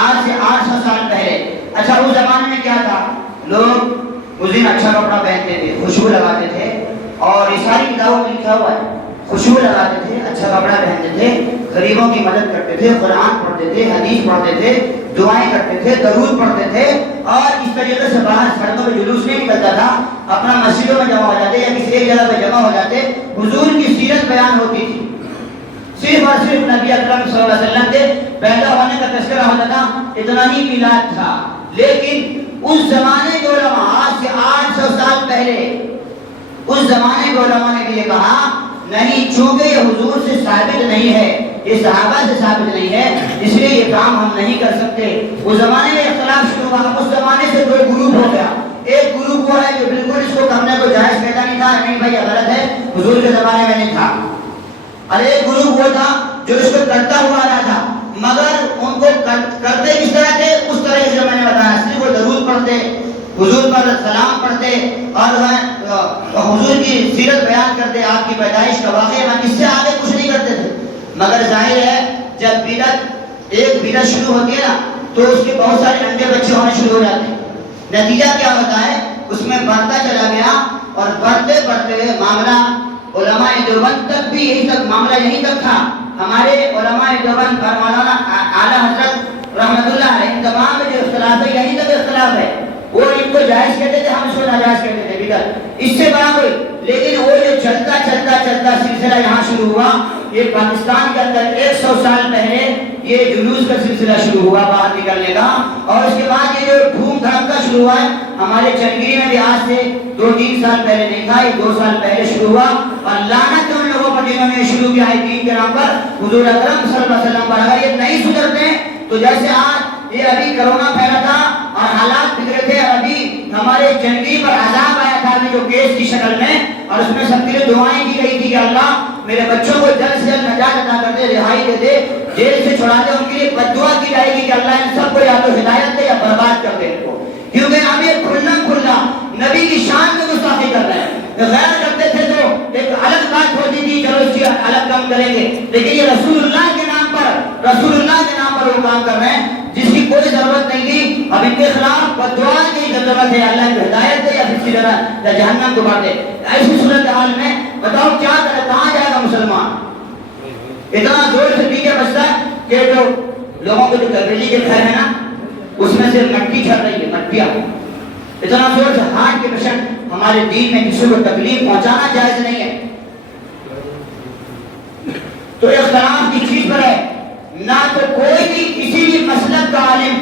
آج سے 800 سال پہلے. اچھا اس زمانے میں کیا تھا؟ لوگ اس دن اچھا کپڑا پہنتے تھے, خوشبو لگاتے تھے, اور یہ ساری کتابوں میں لکھا ہوا ہے. خوشبو لگاتے تھے, اچھا کپڑا پہنتے تھے, غریبوں کی مدد کرتے تھے, قرآن پڑھتے تھے, حدیث پڑھتے تھے, دعائیں کرتے تھے, درود پڑھتے تھے, اور اس طریقے سے باہر سڑکوں پہ جلوس نہیں نکلتا تھا, اپنا مسجدوں میں جمع ہو جاتے یا کسی ایک جگہ پہ جمع ہو جاتے, حضور کی سیرت بیان ہوتی تھی. صرف اور صرف نبی اکرم صلی اللہ علیہ وسلم کے پیدا ہونے کا تذکرہ ہوتا تھا, اتنا ہی میلاد تھا. لیکن اس زمانے کے علماء, آج سے 800 سال پہلے, اس زمانے کے علماء نے بھی یہ کہا نہیں, چونکہ یہ حضور سے ثابت نہیں ہے, یہ صحابہ سے ثابت نہیں ہے, اس لیے یہ کام ہم نہیں کر سکتے. اس زمانے میں اختلاف شروع ہوا. اس زمانے سے دو گروپ ہو گیا. ایک گروپ وہ ہے جو بالکل اس کو کرنے کو جائز کہتا نہیں تھا, نہیں بھائی یہ غلط ہے, حضور کے زمانے میں نہیں تھا. اور ایک گروپ وہ تھا جو اس کو کرتا ہوا آ رہا تھا, مگر ان کو کرتے کس طرح تھے؟ اس طرح جو میں نے بتایا, صرف وہ درود پڑھتے, حضور پر سلام پڑھتے, اور حضور کی سیرت بیان کرتے, آپ کی پیدائش کا واقعہ, اس سے آگے کچھ نہیں کرتے تھے. مگر ظاہر ہے جب ایک بدعت شروع ہوتی ہے نا تو اس کے بہت سارے انڈے بچے ہونے شروع ہو جاتے ہیں. نتیجہ کیا ہوتا ہے؟ اس میں بڑھتا چلا گیا, اور بڑھتے بڑھتے معاملہ علماء دیوبند تک بھی معاملہ یہی تک تھا. ہمارے علماء دیوبند اور مولانا اعلیٰ حضرت رحمۃ اللہ علیہ, ان تمام میں جو اختلاف ہے یہی تک اختلاف ہے. وہ ان کو جائز کہتے تھے, ہم اس کو ناجائز کہتے تھے, بدعت, اس سے بڑا کوئی. لیکن وہ جو چلتا سلسلہ یہاں شروع ہوا, یہ پاکستان کے اندر 100 سال پہلے یہ جلوس کا سلسلہ شروع ہوا باہر نکلنے کا, اور اس کے بعد یہ جو دھوم دھڑکا شروع ہوا ہے ہمارے چنگیری میں بھی آج سے 2-3 سال پہلے نہیں تھا, یہ 2 سال پہلے شروع ہوا. اور لعنت ان لوگوں پر جنہوں نے شروع کیا ہے دین کے نام پر, حضور اکرم صلی اللہ علیہ وسلم پر. اگر یہ نہیں سدھرتے تو جیسے آج یہ ابھی کرونا پھیلا تھا اور حالات بگڑے تھے, اور ابھی ہمارے چنگیری پر عذاب آیا تھا ابھی جو کیس کی شکل میں, اور اس میں سب کے لیے دعائیں کی گئی تھی کہ اللہ میرے بچوں کو جلد سے جلد نجات عطا کر دے, رہائی دے دے, جیل سے چھڑا دے. ان کے لیے بد دعا کی جائے گی کہ اللہ ان سب کو یا تو ہدایت دے یا برباد کر دے ان کو, کیونکہ اب یہ کھلا نبی کی شان میں گستاخی کر رہے ہیں. غیر کرتے تھے تو ایک الگ بات ہوتی تھی, چلو اس کی الگ کام کریں گے, لیکن یہ رسول اللہ کے نام پر وہ کام کر رہے ہیں جس کی کوئی ضرورت نہیں تھی. اب ان کے خلاف بد دعا کی ضرورت ہے اللہ کی ہدایت دے یا پھر ضرورت یا جہنم کو بڑھ دے. ایسی صورتحال میں بتاؤ کیا کرے, کہاں جائے گا مسلمان؟ اتنا زور سے ڈی جے بجتا ہے کہ جو لوگوں کو جو بجلی کے گھر ہے نا اس میں سے مٹی چل رہی ہے, مٹیاں اتنا زور سے. ہارٹ کے پیشنٹ, ہمارے دین میں کسی کو تکلیف پہنچانا جائز نہیں ہے. تو اختلاف کی چیز پر ہے نہ تو کوئی بھی کسی بھی مسلک کا عالم,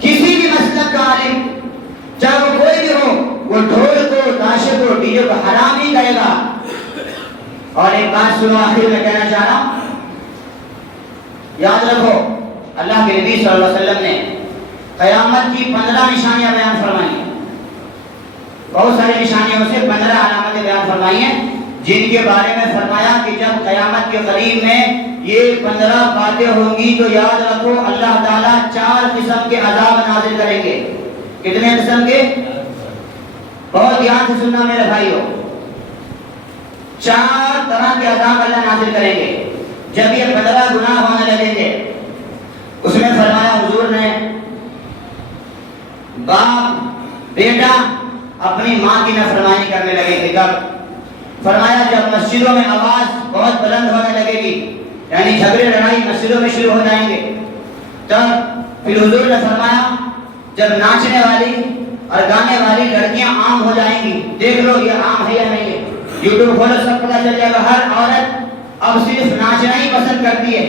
کسی بھی مسلک کا عالم چاہے وہ کوئی بھی ہو, وہ ڈھول کو, تاشے کو, ڈی جے کو حرام ہی کرے گا. اور ایک بات سنو آخر میں کہنا چاہ رہا ہوں, یاد رکھو اللہ کے نبی صلی اللہ علیہ وسلم نے قیامت کی 15 نشانیاں بیان فرمائی ہیں. بہت ساری نشانیوں سے 15 علامتیں بیان فرمائی ہیں جن کے بارے میں فرمایا کہ جب قیامت کے قریب میں یہ 15 باتیں ہوں گی تو یاد رکھو اللہ تعالیٰ 4 قسم کے عذاب نازل کریں گے. کتنے قسم کے؟ بہت دھیان سے سننا میرے بھائیو, 4 طرح کے عذاب اللہ نازل کریں گے جب یہ 15 گناہ ہونے لگیں گے. اس میں فرمایا حضور نے باپ بیٹا اپنی ماں کی نافرمانی کرنے لگے گی. کب؟ فرمایا جب مسجدوں میں آواز بہت بلند ہونے لگے گی, یعنی جھگڑے لڑائی مسجدوں میں شروع ہو جائیں گے. تب پھر حضور نے فرمایا جب ناچنے والی اور گانے والی لڑکیاں عام ہو جائیں گی. دیکھ لو یہ عام ہے یا نہیں ہے, یوٹیوب کھولو سب پتہ چل جائے گا. ہر عورت اب صرف ناچنا ہی پسند کرتی ہے.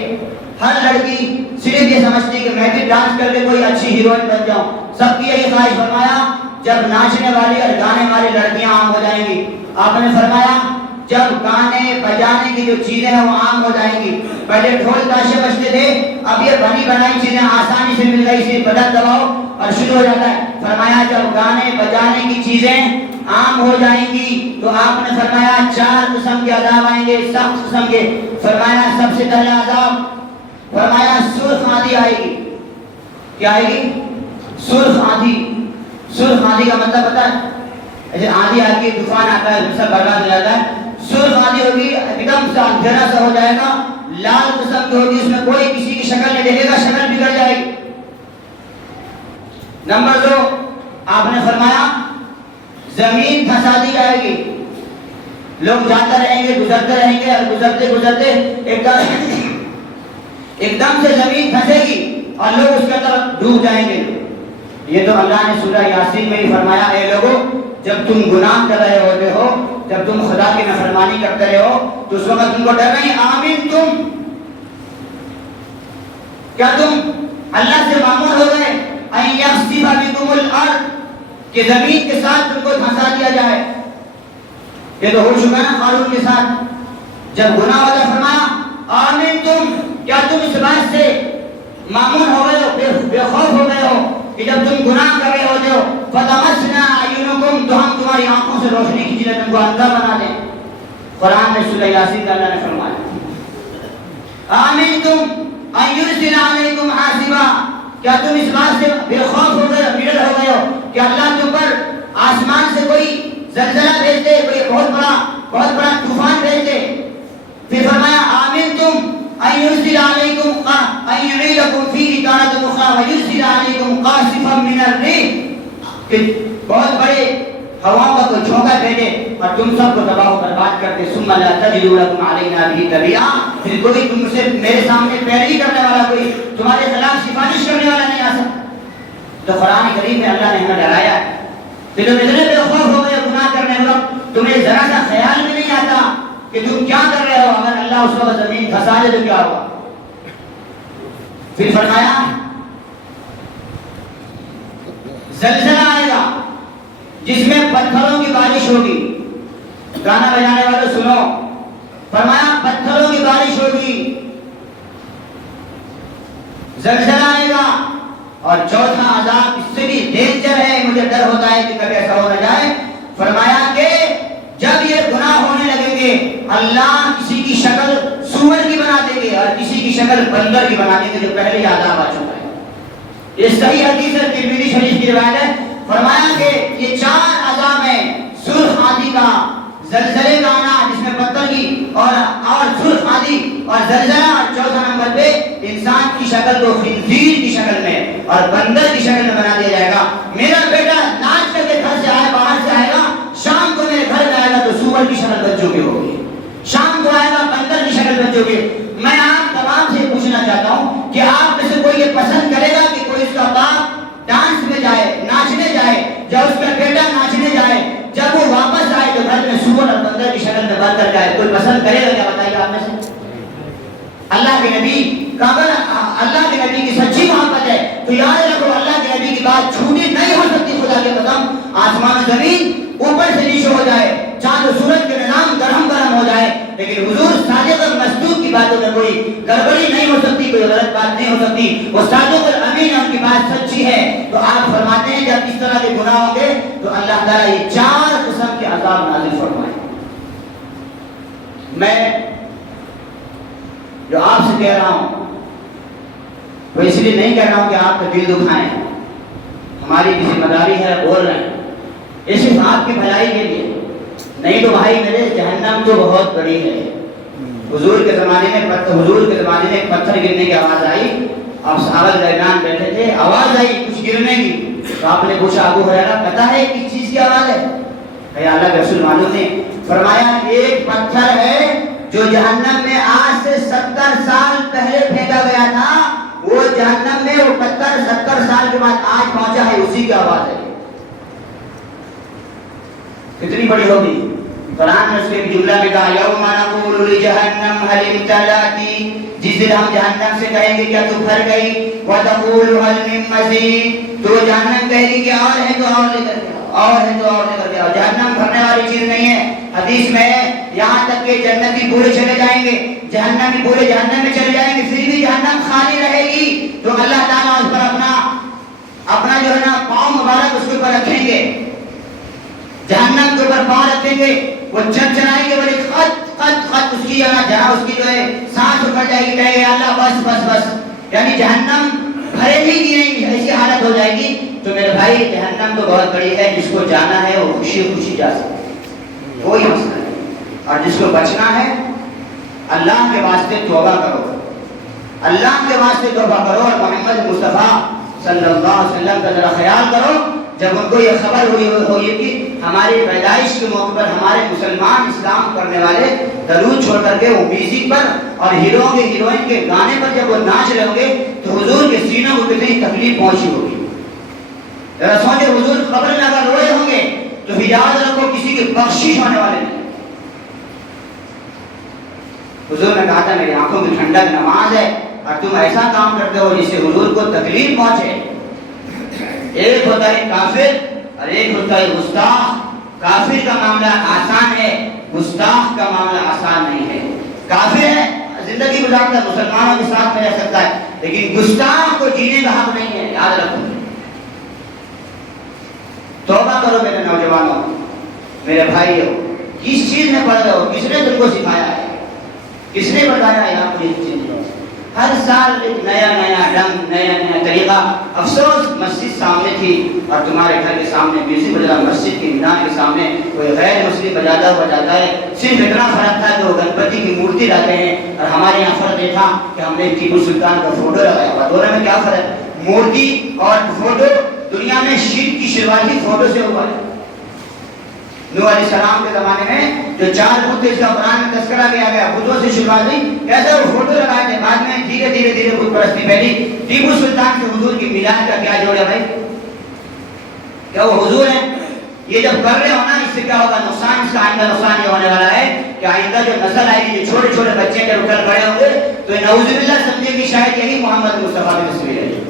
ہر لڑکی صرف یہ سمجھتی ہے کہ میں بھی ڈانس کر کے کوئی اچھی ہیروئن بن جاؤں. سب کی یہی خواہش. فرمایا جب ناچنے والی اور گانے والی لڑکیاں عام ہو جائیں گی. آپ نے فرمایا جب گانے بجانے کی جو چیزیں ہیں وہ عام ہو جائیں گی. پہلے ڈھول تاشے بجتے تھے, اب یہ بنی بنائی چیزیں آسانی سے مل گئی, صرف بٹن دباؤ اور شروع ہو جاتا ہے. فرمایا جب گانے بجانے کی چیزیں عام ہو جائیں گی تو آپ نے فرمایا 4 قسم کے عذاب آئیں گے, سخت قسم کے. فرمایا سب سے پہلا عذاب فرمایا سرخ آندھی آئے گی. کیا آئے گی؟ سرخ آندھی. سرخ آندھی کا مطلب پتا ہے؟ ایسے آندھی آتی ہے, طوفان آتا ہے, سب برباد ہو جاتا ہے. سرخ آندھی ہوگی, ایک دم سے اندھیرا سا ہو جائے گا. لال قسم کی ہوگی, اس میں کوئی کسی کی شکل نہیں دیکھے گا, شکل بگڑ جائے گی. نمبر 2 آپ نے فرمایا زمین دھسا دی جائے گی. لوگ جاتے رہیں گے, گزرتے رہیں گے, اور گزرتے گزرتے ایک دم سے زمین دھسے گی اور لوگ اس کے طرف ڈوب جائیں گے. یہ تو اللہ نے سورہ یاسین میں ہی فرمایا, اے لوگو جب تم گناہ کر رہے ہوتے ہو, جب تم خدا کی نافرمانی کرتے رہے ہو تو اس وقت تم کو ڈر نہیں. آمین تم, کیا تم اللہ سے معمول ہو گئے ان یخسف بکم الارض, کہ زمین کے ساتھ تم کو دھنسا دیا جائے. یہ تو ہو چکا نا قارون کے ساتھ جب گناہ ہوتا. فرمایا آمین تم, کیا تم اس بات سے معمول ہو گئے ہو, بے خوف ہو گئے ہو کہ جب تم گناہ کر رہے ہوتے ہو فتمسنا اعینکم, تو ہم تمہاری آنکھوں سے روشنی کھینچ لیں, تم کو اندھا بنا دیں. قرآن میں سورہ یاسین کا اللہ نے فرمایا آمین تم ان یرسل علیکم حاصبا, کیا تم اس بات سے بے خوف ہو گئے, ڈر ہو گئے ہو کہ اللہ تم پر آسمان سے کوئی زلزلہ بھیج دے, کوئی بہت بڑا طوفان بھیج دے. پھر فرمایا آمین تم ان یرسل علیکم ان یعیدکم فیہ تارۃ اخری ویرسل علیکم قاصفا من الریح, کہ بہت بڑے ہواؤں کا کوئی جھونکا بھیجے اور تم سب کو تباہ و برباد کرتے. ثم لا تجدوا لکم علینا بہ تبیعا, پھر کوئی تم سے میرے سامنے پیروی کرنے والا, کوئی تمہارے خلاف سفارش کرنے والا نہیں آ سکتا. تو قرآن کریم میں اللہ نے ہمیں ڈرایا ہے. پھر تم اتنے بے خوف ہو گئے گناہ کرنے وقت, تمہیں ذرا سا خیال بھی نہیں آتا کہ تم کیا کر رہے ہو. اگر اللہ اس وقت زمین دھسا دے تو کیا ہوگا؟ پھر فرمایا زلزلہ آئے گا جس میں پتھروں کی بارش ہوگی. گانا بجانے والے سنو, فرمایا پتھروں کی بارش ہوگی, زلزلہ آئے گا. اور چوتھا عذاب اس سے بھی ڈینجر ہے, مجھے ڈر ہوتا ہے کہ کبھی ایسا ہو نہ جائے. فرمایا کہ جب یہ گناہ ہونے لگیں گے اللہ کسی کی شکل سور کی بنا دیں گے اور کسی کی شکل بندر کی بنا دیں گے, جو پہلے عذاب آ چکا ہے. یہ صحیح حدیث ہے, ترمذی شریف کی روایت ہے. فرمایا کہ یہ 4 عذاب ہیں, سرخ آندھی کا, زلزلے کا آنا جس میں پتھر کی اور سرخ آندھی اور زلزلہ، اور چوتھا نمبر پہ انسان کی شکل کو خنزیر کی شکل میں اور بندر کی شکل میں بنا دیا جائے گا۔ میرا بیٹا ناچ کر کے گھر سے آئے، باہر سے آئے گا، شام کو میرے گھر میں آئے گا تو سور کی شکل بن چکی ہوگی، شام کو آئے گا بندر کی شکل بن چکی۔ میں آپ تمام سے پوچھنا چاہتا ہوں کہ آپ میں سے کوئی یہ پسند کرے گا کہ کوئی اس کا باپ ڈانس میں جائے، ناچنے جائے، جب اس کا بیٹا ناچنے جائے، جب وہ واپس آئے تو گھر میں سور اور بندر کی شکل میں بن کر جائے؟ کوئی پسند کرے گا کیا؟ بتائیے آپ میں سے۔ اللہ کے نبی کا اگر اللہ کے نبی کی سچی محبت ہے تو یاد رکھو اللہ کے نبی کی بات جھوٹی نہیں ہو سکتی۔ خدا کی قسم آسمان و زمین اوپر سے نیچے ہو جائے، چاند و سورج کے نظام گرم گرم ہو جائے، لیکن حضور صادق اور مصدوق کی باتوں میں کوئی گڑبڑی نہیں ہو سکتی، کوئی غلط بات نہیں ہو سکتی۔ وہ صادق اور امین ہے، ان کی بات سچی ہے۔ تو آپ فرماتے ہیں جب اس طرح کے گناہ ہوں گے تو اللہ تعالیٰ یہ 4 قسم کے عذاب نازل فرمائے۔ میں جو آپ سے کہہ رہا ہوں وہ اس لیے نہیں کہہ رہا ہوں کہ آپ کا دل دکھائیں، ہماری بھی ذمہ داری ہے، بول رہے ہیں یہ صرف آپ کی بھلائی کے لیے نہیں۔ تو بھائی میرے جہنم تو بہت بڑی ہے۔ حضور کے زمانے میں ایک پتھر گرنے کی آواز آئی، آپ صحابہ کے درمیان بیٹھے تھے، آواز آئی کچھ گرنے کی، تو آپ نے پوچھا ابو ہریرہ پتہ ہے کس چیز کی آواز ہے؟ اے اللہ کے رسول معلوم نہیں۔ فرمایا ایک پتھر ہے جو جہنم میں آج سے 70 سال پہلے پھینکا گیا تھا، وہ جہنم میں وہ پتھر 70 سال کے بعد آج پہنچا ہے، اسی کی آواز ہے۔ کتنی بڑی ہوگی؟ قرآن نے اس کے جملہ میں کہا یوم نقول لجہنم حل امتلأتی، جس دن ہم جہنم سے کہیں گے کیا تو بھر گئی، وتقول حل من مزید، تو جہنم کہے گی کہ اور ہے تو اور لے کر کے آؤ، اور ہے تو اور لے کر کے آؤ۔ جہنم بھرنے والی چیز نہیں ہے۔ حدیث میں ہے یہاں تک کہ جنتی پورے چلے جائیں گے، جہنمی پورے جہنم میں چلے جائیں گے، پھر بھی جہنم خالی رہے گی، تو اللہ تعالیٰ اس پر اپنا جو ہے نا پاؤں مبارک اس کے اوپر رکھیں گے، جہنم کے اوپر پاؤں رکھیں گے، وہ چرچرائیں گے، بڑے خط خط خط اس کی جہاں اس کی جو ہے سانس اکھڑ جائے گی، کہے گے اللہ بس بس بس، یعنی جہنم بھرے ہی نہیں، ایسی حالت ہو جائے گی۔ تو میرے بھائی جہنم تو بہت بڑی ہے، جس کو جانا ہے وہ خوشی خوشی جا سکتا ہے، کوئی مسئلہ نہیں، اور جس کو بچنا ہے اللہ کے واسطے توبہ کرو، اللہ کے واسطے توبہ کرو، اور محمد مصطفیٰ صلی اللہ علیہ وسلم کا ذرا خیال کرو۔ جب ان کو یہ خبر ہوئی کہ ہماری پیدائش کے موقع پر ہمارے مسلمان اسلام کرنے والے درود چھوڑ کر کے وہ میوزک پر اور ہیرو کے ہیروئن کے گانے پر جب وہ ناچ رہے ہوں گے تو حضور کے سینوں کو کتنی تکلیف پہنچی ہوگی۔ ذرا سوچے حضور قبر میں اگر روئے ہوں گے تو یاد رکھو کسی کی بخشش ہونے والے نہیں۔ حضور نے کہا تھا میری آنکھوں کی ٹھنڈک نماز ہے، اور تم ایسا کام کرتے ہو جس سے حضور کو تکلیف پہنچے۔ ایک ہوتا ہے کافر اور ایک ہوتا ہے گستاخ۔ کافر کا معاملہ آسان ہے، گستاخ کا معاملہ آسان نہیں ہے۔ کافر ہے زندگی گزارتا ہے، مسلمانوں کے ساتھ میں رہ سکتا ہے، لیکن گستاخ کو جینے کا حق نہیں ہے، یاد رکھو۔ توبہ کرو میرے نوجوانوں، میرے بھائیوں، کس چیز میں پڑھ رہے ہو؟ کس نے تم کو سکھایا ہے؟ کس نے بتایا ہے آپ کو یہ چیز؟ ہر سال ایک نیا ڈنگ، نیا طریقہ۔ افسوس مسجد سامنے تھی اور تمہارے گھر کے سامنے میوزک بجا، مسجد کی مینار کے سامنے کوئی غیر مسلم بجاتا ہوا جاتا ہے۔ صرف اتنا فرق تھا کہ وہ گنپتی کی مورتی لاتے ہیں، اور ہمارے یہاں فرق یہ تھا کہ ہم نے ٹیپو سلطان کا فوٹو لگایا ہوا۔ دونوں میں کیا فرق؟ مورتی اور فوٹو دنیا میں شرک کی شروعاتی فوٹو سے ہوا ہے۔ نوح علیہ السلام کے زمانے میں جو 4 بت اس کا قرآن میں تذکرہ کیا گیا، بتوں سے شروعات ہوئی، کیسے وہ فوٹو لگائے تھے، بعد میں دھیرے دھیرے بت پرستی پھیلی۔ ٹیپو سلطان سے حضور کی میلاد کا کیا جوڑ ہے بھائی؟ کیا وہ حضور ہیں؟ یہ جب کر رہے ہو نا، اس سے کیا ہوگا نقصان؟ اس کا آئندہ نقصان یہ ہونے والا ہے کہ آئندہ جو نسل آئے گی، جو چھوٹے چھوٹے بچے جب کل بڑے ہوں گے تو نعوذ باللہ سمجھے کہ شاید یہی محمد مصطفیٰ کی تصویر ہے۔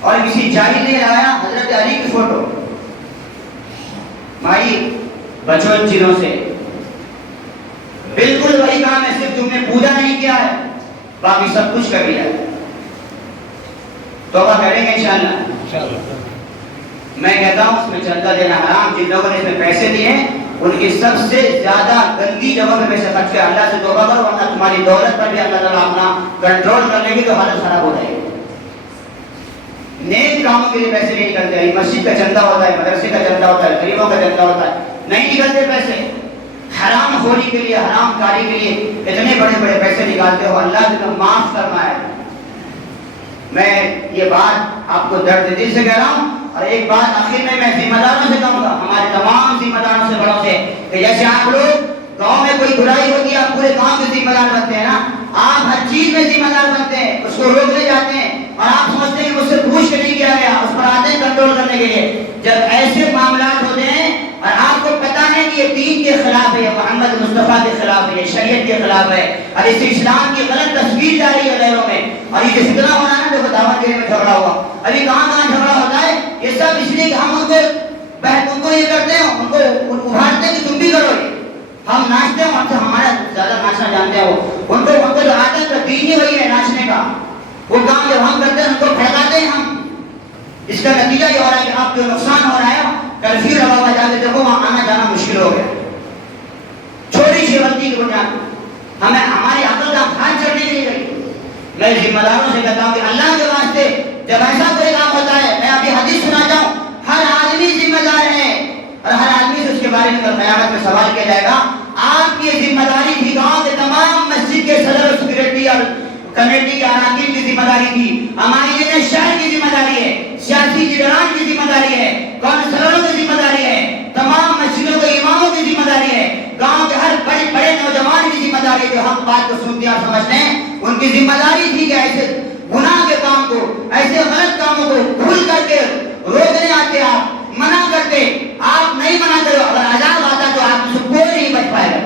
اور کسی جاہل نے لگایا حضرت علی کی فوٹو۔ بھائی بچو ان چیزوں سے، بالکل وہی کام ہے، صرف تم نے پوجا نہیں کیا ہے، باقی سب کچھ کر لیا ہے۔ توبہ کریں گے انشاءاللہ۔ میں کہتا ہوں اس میں چندہ دینا حرام۔ جن لوگوں نے اس میں پیسے دیے ہیں ان کی سب سے زیادہ گندی جگہ میں پیسے خرچ کیا، اللہ سے توبہ کرو، ورنہ تمہاری دولت پر بھی اللہ تعالیٰ اپنا کنٹرول کر لے گی تو حالت خراب ہو جائے گی۔ نیک کاموں کے لیے پیسے نہیں نکلتے، مسجد کا چندہ ہوتا ہے، مدرسے کا چندہ ہوتا ہے، غریبوں کا چندہ ہوتا ہے، نہیں نکلتے پیسے۔ حرام خوری کے لیے، حرام کاری کے لیے اتنے بڑے بڑے پیسے نکالتے ہو، اللہ تمہیں معاف فرمائے۔ میں یہ بات آپ کو درد دل سے کہہ رہا ہوں۔ اور ایک بات آخر میں ذمہ داروں سے کہوں گا، ہمارے تمام ذمہ داروں سے بڑوں سے، کہ جیسے آپ لوگ گاؤں میں کوئی برائی ہوتی ہے آپ پورے گاؤں کے ذمہ دار بنتے ہیں نا، آپ ہر چیز میں ذمہ دار بنتے ہیں، اس کو روکنے جاتے ہیں اور آپ سمجھتے ہیں کہ مجھ سے پوچھ کے نہیں کیا گیا، اس پر آتے ہیں کنٹرول کرنے کے لیے۔ جب ایسے معاملات ہوتے ہیں اور آپ کو پتا ہے کہ یہ دین کے خلاف ہے، یہ محمد مصطفیٰ کے خلاف ہے، یہ شریعت کے خلاف ہے، اور اس اسلام کی غلط تصویر جا رہی ہے غیروں میں، اور یہ فتنہ ہو رہا ہے نا، جو دعوت کے میں جھگڑا ہوا، ابھی کہاں کہاں جھگڑا ہوتا ہے، یہ سب اس لیے کہ ہم ان کو یہ کرتے ہیں، ان کو ابھارتے ہیں کہ تم بھی کرو یہ۔ ہم ناچتے ہیں، ہم سے ہمارا زیادہ ناچنا جانتے ہیں، ان کو جو عادت کا دین ہی وہی ہے ناچنے کا، وہ کام جب ہم کرتے ہیں ان کو پھیلاتے ہیں ہم۔ اس کا نتیجہ یہ ہو رہا ہے کہ آپ کو نقصان ہو رہا ہے، کرفیو لگا ہوا، جا کے دیکھو وہاں آنا جانا مشکل ہو گیا، چھوٹی سی غلطی کی بنیاد ہمیں ہماری عقل کا کھان چڑھنے کے لیے گئی۔ میں ذمہ داروں سے کہتا ہوں کہ اللہ کے واسطے جب ایسا کوئی کام ہوتا ہے، میں ابھی حدیث سنا جاؤں، ہر آدمی ذمہ دار ہے اور ہر آدمی سے اس کے بارے میں کل قیامت میں سوال کیا جائے گا۔ آپ کی ذمہ داری تھی، گاؤں کے تمام مسجد کے صدر اور سیکریٹری اور کمیٹی کے اراکین کی ذمہ داری تھی، ہماری شہر کی ذمہ داری ہے، سیاسی لیڈران کی ذمہ داری ہے، کونسلروں کی ذمہ داری ہے، تمام مسجدوں کے اماموں کی ذمہ داری ہے، گاؤں کے ہر بڑے بڑے نوجوان کی ذمہ داری ہے جو ہم بات کو سنتے اور سمجھتے ہیں، ان کی ذمہ داری تھی کہ ایسے گناہ کے کام کو، ایسے غلط کاموں کو کھل کر کے روکنے آتے، آپ منع کرتے، آپ نہیں منع کرو، اگر عذاب آتا تو آپ سے کوئی نہیں بچ پائے گا،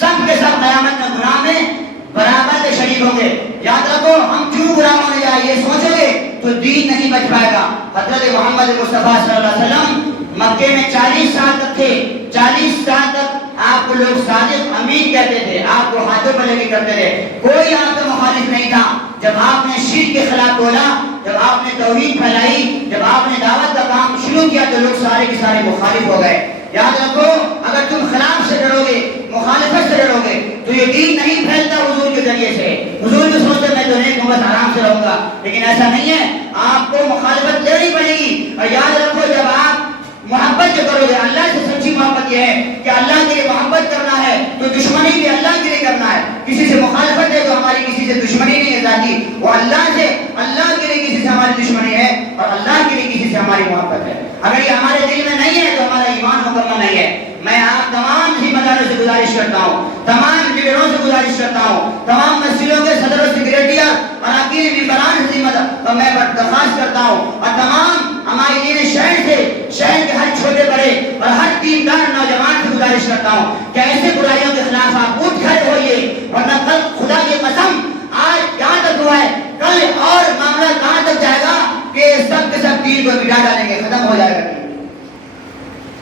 سب کے سب قیامت میں گناہ میں برابر کے شریک ہوں گے۔ یاد رکھو، ہم کیوں برا ہونے جائے یہ سوچو گے تو دین نہیں بچ پائے گا۔ حضرت محمد مصطفیٰ صلی اللہ علیہ وسلم مکے میں 40 سال تک تھے، 40 سال تک آپ کو لوگ صادق امین کہتے تھے، آپ کو ہاتھوں پر لے کے کرتے تھے، کوئی آپ کا مخالف نہیں تھا۔ جب آپ نے شرک کے خلاف بولا، جب آپ نے توحید پھیلائی، جب آپ نے دعوت کا کام شروع کیا تو لوگ سارے کے سارے مخالف ہو گئے۔ یاد رکھو، اگر تم خلاف سے ڈرو گے، مخالفت سے ڈرو گے تو یہ دین نہیں پھیلتا حضور کے ذریعے سے۔ حضور بھی سوچتے میں تو نیک ہوں، بس آرام سے رہوں گا، لیکن ایسا نہیں ہے، آپ کو مخالفت لینی پڑے گی۔ اور یاد رکھو، جب آپ محبت جو کرو گے، اللہ سے سچی محبت یہ ہے کہ اللہ کے لیے محبت کرنا ہے تو دشمنی بھی اللہ کے لیے کرنا ہے۔ کسی سے مخالفت ہے تو ہماری کسی سے دشمنی نہیں ہے ذاتی، وہ اللہ سے، اللہ کے لیے کسی سے ہماری دشمنی ہے اور اللہ کے لیے کسی سے ہماری محبت ہے۔ اگر یہ ہمارے دل میں نہیں ہے تو ہمارا ایمان مکمل نہیں ہے۔ میں آپ تمام ذمہ داروں سے گزارش کرتا ہوں، تمام لیڈروں سے گزارش کرتا ہوں، تمام مسجدوں کے صدر و سیکریٹری اور اراکین ممبران سے ذمہ دار میں درخواست کرتا ہوں، اور تمام ہمارے شہر سے، شہر کے ہر چھوٹے بڑے اور ہر دیندار نوجوان سے گزارش کرتا ہوں کہ ایسے برائیوں کے خلاف آپ اٹھ کھڑے ہوئیے، ورنہ کل خدا کی قسم آج یہاں تک ہوا ہے، کل اور معاملہ کہاں تک جائے گا کہ سب کے سب دین کو مٹا ڈالیں گے، ختم ہو جائے گا۔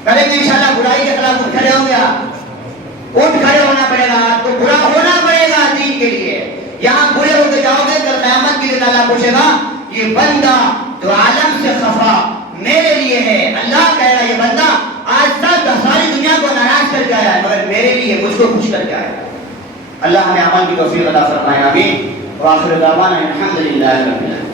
کریں گے انشاءاللہ، برائی کے خلاف اٹھ کھڑے ہوں گے، آپ اٹھ کھڑے ہونا پڑے گا، آپ کو برا ہونا پڑے گا دین کے لیے۔ یہاں برے ہو کے جاؤ گے، کل قیامت کے دن اللہ پوچھے گا، یہ بندہ تو عالم سے خفا میرے لیے ہے، اللہ کہہ رہا ہے یہ بندہ آج تک ساری دنیا کو ناراض کر کے آیا ہے مگر میرے لیے مجھ کو خوش کر کے آیا ہے۔ اللہ ہمیں عمل کی توفیق عطا فرمائے، آمین۔ وآخر دعوانا الحمدللہ رب العالمین۔